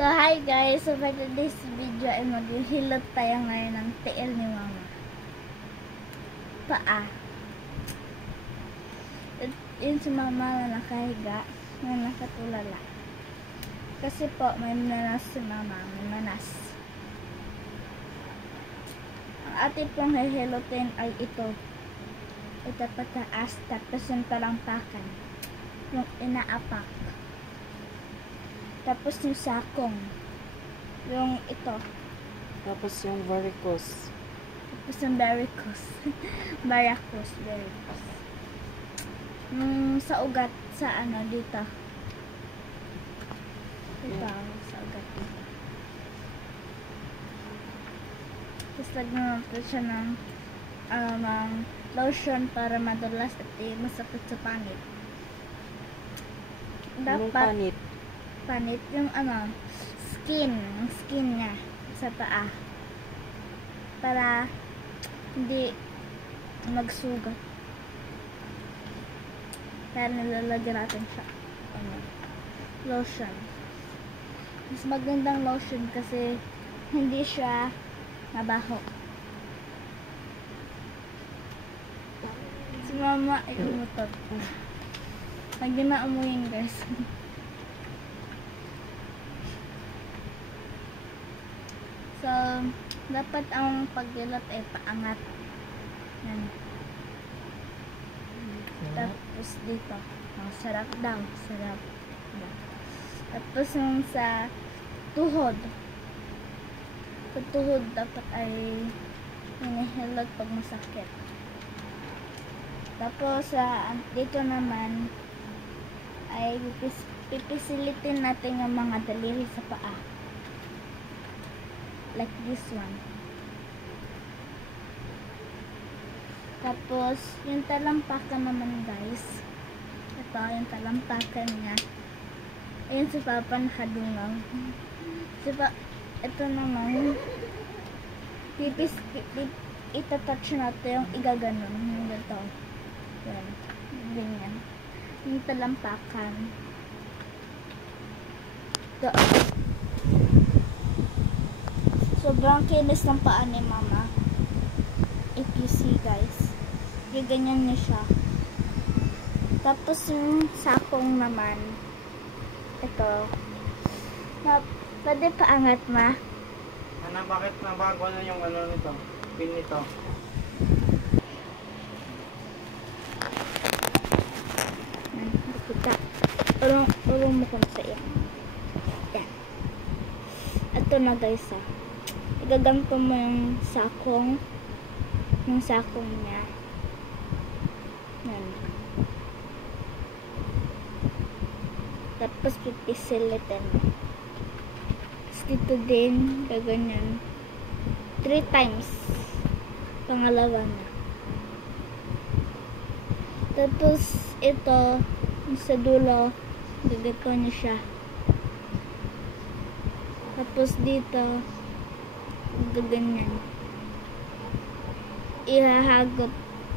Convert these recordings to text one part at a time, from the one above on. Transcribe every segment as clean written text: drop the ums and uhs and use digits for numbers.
So, hi guys! So, for today's video ay maghihilot tayo ngayon ng tiil ni Mama. Paa. At yun si Mama na nakahiga, na nakatulala. Kasi po, may manas si Mama, may manas. Ang ating pong hihilutin ay ito. Ito pataas, tapos yung talampakan. Yung inaapak. Tapos yung sakong. Yung ito. Tapos yung varicose. Tapos yung varicose. Varicose. Varicose. Yung sa ugat, sa ano, dito. Ito, sa ugat dito. Tapos lagyan natin siya ng lotion para madulas at masakit sa panit. Dapat panit yung skin niya sa paa para hindi magsugat. Kaya nilalagyan natin siya lotion. Mas magandang lotion kasi hindi siya mabaho. Si Mama ay umutot. Hindi na umuyin, guys. So, dapat ang pagdilat ay paangat. Yan. Tapos dito. Oh, sarap daw. Sarap. Tapos yung sa tuhod. Sa tuhod dapat ay hinihilot pag masakit. Tapos dito naman ay pipilitin natin yung mga daliri sa paa. Like this one. Tapos, yung talampakan naman guys. Ito, yung talampakan niya. Ayun si Papa nakadungaw. Ito naman, itatouch natin yung igaganon. Yung ito. Yan. Ganyan. Yung talampakan. Ito. Sobrang kinis ng paa ni Mama. If you see guys. Ganyan niya siya. Tapos yung sakong naman. Ito. Pwede paangat, Ma? Ana, bakit nabago na yung nito? Pin nito. Kita. Urong mo kung sa iyo. Yan. Ito na guys igaganto mo yung sakong niya. Yan. Tapos pipisilitin mo. Tapos dito din gaganyan 3 times. Pangalawa na. Tapos ito sa dulo gagawin niya siya. Tapos dito gaganyan. Ihahagot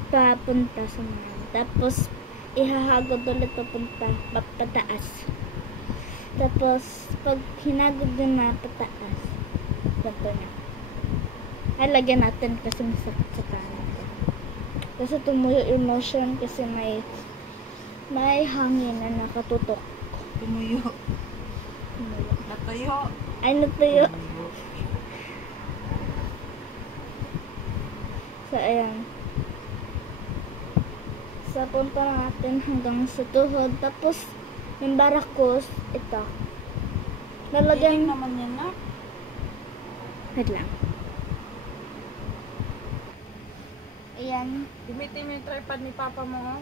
papunta sa mga. Tapos ihahagot ulit papunta pataas. Tapos pag hinagod na pataas, ganito na. Ay, lagyan natin kasi masakit sa kanan. Kasi tumuyo yung lotion kasi may hangin na nakatutok. Tumuyo. Natuyo. Ay, natuyo. So, ayan. So, punta natin hanggang sa tuhod. Tapos, yung varicose, ito. Lalagyan naman yan na. Wait lang. Ayan. Gamitin mo yung tripod ni Papa mo.